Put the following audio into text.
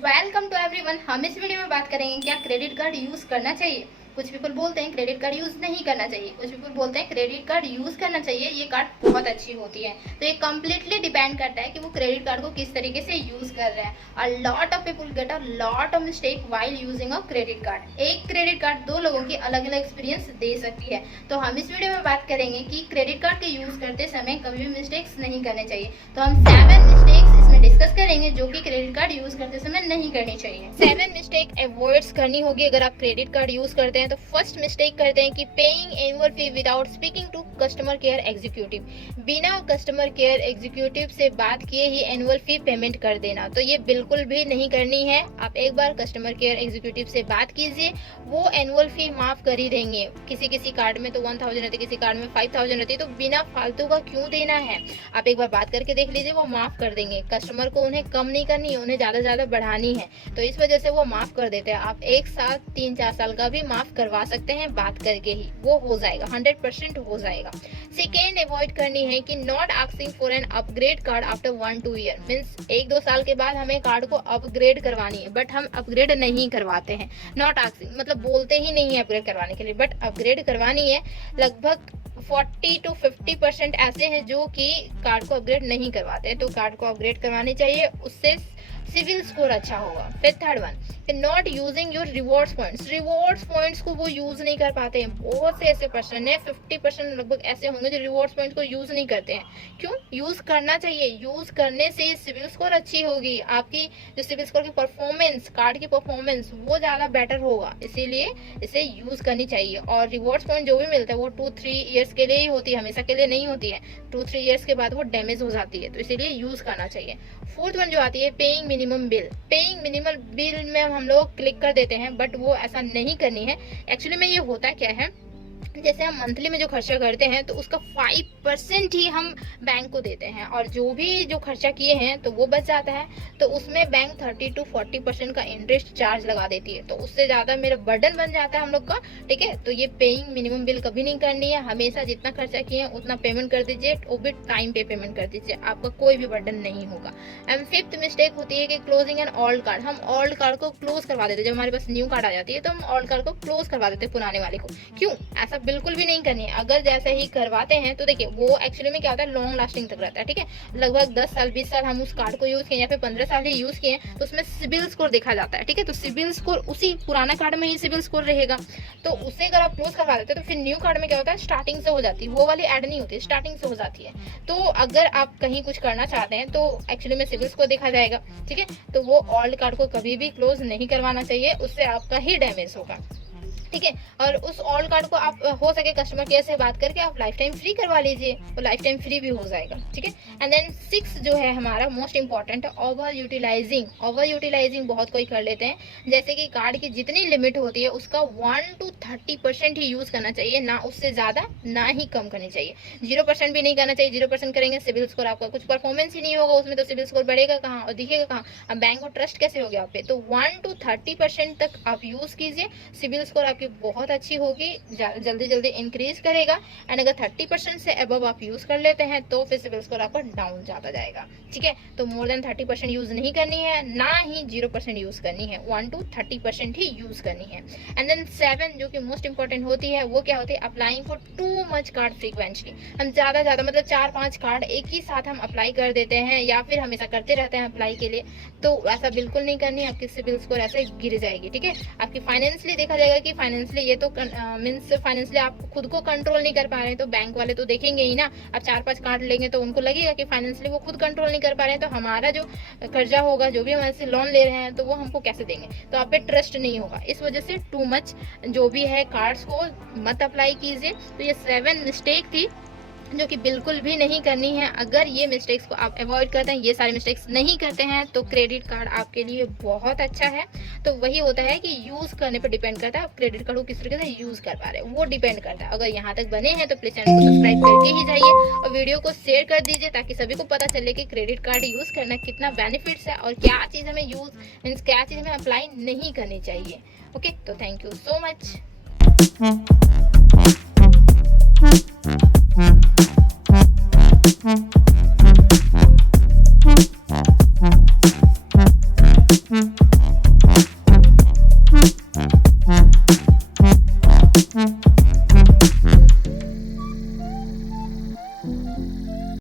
Welcome to everyone. हम इस video में बात करेंगे क्या क्रेडिट कार्ड यूज करना चाहिए। कुछ पीपल बोलते हैं क्रेडिट कार्ड यूज नहीं करना चाहिए, कुछ पीपल बोलते हैं क्रेडिट कार्ड यूज करना चाहिए, ये कार्ड बहुत अच्छी होती है। तो ये कम्प्लीटली डिपेंड करता है कि वो क्रेडिट कार्ड को किस तरीके से यूज कर रहे हैं। A lot of people get a lot of mistake while using a credit card. एक क्रेडिट कार्ड दो लोगों की अलग अलग एक्सपीरियंस दे सकती है। तो हम इस वीडियो में बात करेंगे कि क्रेडिट कार्ड के यूज करते समय कभी भी मिस्टेक्स नहीं करने चाहिए। तो हम 7 मिस्टेक्स इसमें डिस्कस करेंगे जो कि क्रेडिट कार्ड यूज करते समय नहीं करनी चाहिए। 7 मिस्टेक अवॉइड्स करनी होगी अगर आप क्रेडिट कार्ड यूज करते हैं। तो फर्स्ट मिस्टेक करते हैं कि paying annual fee without speaking to customer care executive. बिना कस्टमर केयर एग्जीक्यूटिव से बात किए ही एनुअल फी पेमेंट कर देना, तो ये बिल्कुल भी नहीं करनी है। आप एक बार कस्टमर केयर एग्जीक्यूटिव से बात कीजिए, वो एनुअल फी माफ कर ही देंगे। किसी किसी कार्ड में तो 1000 रहती है, किसी कार्ड में 5000 रहती है, तो बिना फालतू का क्यों देना है। आप एक बार बात करके देख लीजिए, वो माफ कर देंगे। कस्टमर को उन्हें कम नहीं करनी है, उन्हें ज्यादा ज्यादा बढ़ानी है, तो इस वजह से वो माफ कर देते हैं। आप एक साथ 3-4 साल का भी माफ करवा सकते हैं, बात करके ही वो हो जाएगा, 100% हो जाएगा। सेकेंड अवॉइड करनी है कि not asking for an upgrade card after 1-2 year. Means 1-2 साल के बाद हमें कार्ड को अपग्रेड करवानी है, बट हम अपग्रेड नहीं करवाते हैं। नॉट आस्किंग मतलब बोलते ही नहीं है अपग्रेड करवाने के लिए, बट अपग्रेड करवानी है। लगभग 40 to 50% ऐसे हैं जो कि कार्ड को अपग्रेड नहीं करवाते हैं, तो कार्ड को अपग्रेड करवानी चाहिए, उससे सिविल स्कोर अच्छा होगा। फिर third one, not using your rewards points. Rewards points को वो यूज नहीं कर पाते हैं। बहुत से ऐसे पर्सन है, 50% लगभग ऐसे होंगे जो रिवॉर्ड्स पॉइंट्स को यूज नहीं करते हैं। क्यों? यूज करना चाहिए। यूज करने से सिविल स्कोर अच्छी होगी, आपकी जो सिविल स्कोर की परफॉर्मेंस, कार्ड की परफॉर्मेंस वो ज्यादा बेटर होगा, इसीलिए इसे यूज करनी चाहिए। और रिवॉर्ड्स पॉइंट जो भी मिलता है वो 2-3 ईयर्स के लिए ही होती है, हमेशा के लिए नहीं होती है। 2-3 ईयर्स के बाद वो डैमेज हो जाती है, तो इसीलिए यूज करना चाहिए। फोर्थ वन जो आती है paying minimum bill. Paying minimum bill में हम लोग क्लिक कर देते हैं, बट वो ऐसा नहीं करनी है। एक्चुअली में ये होता क्या है, जैसे हम मंथली में जो खर्चा करते हैं तो उसका 5% ही हम बैंक को देते हैं, और जो भी जो खर्चा किए हैं तो वो बच जाता है। तो उसमें बैंक 30 to 40% का इंटरेस्ट चार्ज लगा देती है, तो उससे ज्यादा मेरा बर्डन बन जाता है हम लोग का। ठीक है, तो ये पेइंग मिनिमम बिल कभी नहीं करनी है। हमेशा जितना खर्चा किए हैं उतना पेमेंट कर दीजिए, वो भी टाइम पे पेमेंट कर दीजिए, आपका कोई भी बर्डन नहीं होगा। एंड फिफ्थ मिस्टेक होती है कि क्लोजिंग एन ओल्ड कार्ड। हम ओल्ड कार्ड को क्लोज करवा देते हैं। जब हमारे पास न्यू कार्ड आ जाती है तो हम ओल्ड कार्ड को क्लोज करवा देते हैं पुराने वाले को। क्यों? ऐसा बिल्कुल भी नहीं करनी है। अगर जैसे ही करवाते हैं तो देखिए वो एक्चुअली में क्या होता है, लॉन्ग लास्टिंग तक रहता है। ठीक है, लगभग 10 साल 20 साल हम उस कार्ड को यूज किए या फिर 15 साल ही यूज किए, तो उसमें सिबिल स्कोर देखा जाता है। ठीक है, तो सिबिल स्कोर उसी पुराना कार्ड में ही सिबिल स्कोर रहेगा, तो उसे अगर आप क्लोज करवा देते हैं तो फिर न्यू कार्ड में क्या होता है, स्टार्टिंग से हो जाती है, वो वाली ऐड नहीं होती, स्टार्टिंग से हो जाती है। तो अगर आप कहीं कुछ करना चाहते हैं तो एक्चुअली में सिबिल स्कोर देखा जाएगा। ठीक है, तो वो ओल्ड कार्ड को कभी भी क्लोज नहीं करवाना चाहिए, उससे आपका ही डैमेज होगा। ठीक है, और उस ओल्ड कार्ड को आप हो सके कस्टमर केयर से बात करके आप लाइफ टाइम फ्री करवा लीजिए, तो लाइफ टाइम फ्री भी हो जाएगा। ठीक है, एंड देन 6 जो है हमारा मोस्ट इंपॉर्टेंट है, ओवर यूटिलाइजिंग। ओवर यूटिलाइजिंग बहुत कोई कर लेते हैं, जैसे कि कार्ड की जितनी लिमिट होती है उसका 1 to 30% ही यूज करना चाहिए, ना उससे ज्यादा ना ही कम करनी चाहिए। 0% भी नहीं करना चाहिए। 0% करेंगे सिविल स्कोर आपका कुछ परफॉर्मेंस ही नहीं होगा उसमें, तो सिविल स्कोर बढ़ेगा कहाँ और दिखेगा कहाँ। अब बैंक को ट्रस्ट कैसे हो गया आप पे। तो 1 to 30% तक आप यूज कीजिए, सिविल स्कोर आपकी बहुत अच्छी होगी, जल्दी जल्दी इंक्रीज करेगा। एंड अगर 30% से अबव आप यूज कर लेते हैं तो फिर सिविल स्कोर आपका डाउन जाता जाएगा। ठीक है, तो मोर देन 30% यूज नहीं करनी है, ना ही 0% यूज करनी है, 1 to 30% ही यूज करनी है। एंड देन 7 जो कि मोस्ट इंपॉर्टेंट होती है, वो क्या होती है, applying for too much card frequently. हम ज्यादा मतलब 4-5 कार्ड एक ही साथ हम अप्लाई कर देते हैं, या फिर हमेशा करते रहते हैं अप्लाई के लिए, तो ऐसा बिल्कुल नहीं करनी है। आपकी सिविल स्कोर ऐसे गिर जाएगी। ठीक है, आपकी फाइनेंशियली देखा जाएगा कि फाइनेंशियली ये तो मीन्स फाइनेंशियली आप खुद को कंट्रोल नहीं कर पा रहे हैं, तो बैंक वाले तो देखेंगे ही ना। आप 4-5 कार्ड लेंगे तो उनको लगेगा कि फाइनेंशियली वो खुद कंट्रोल नहीं कर पा रहे हैं, तो हमारा जो कर्जा होगा, जो भी हमारे से लोन ले रहे हैं, तो वो हमको कैसे देंगे, तो आप पे ट्रस्ट नहीं होगा। इस वजह से टू मच जो भी है कार्ड्स को मत अप्लाई कीजिए। तो ये 7 मिस्टेक थी जो कि बिल्कुल भी नहीं करनी है। अगर ये मिस्टेक्स को आप अवॉइड करते हैं, ये सारे मिस्टेक्स नहीं करते हैं, तो क्रेडिट कार्ड आपके लिए बहुत अच्छा है। तो वही होता है कि यूज करने पर डिपेंड करता है आप क्रेडिट कार्ड को किस तरीके से यूज कर पा रहे हैं, वो डिपेंड करता है। अगर यहाँ तक बने हैं तो प्लीज चैनल को सब्सक्राइब करके ही जाइए, और वीडियो को शेयर कर दीजिए ताकि सभी को पता चले कि क्रेडिट कार्ड यूज करना कितना बेनिफिट्स है और क्या चीज हमें यूज मीन्स क्या चीज हमें अप्लाई नहीं करनी चाहिए। ओके, तो थैंक यू सो मच।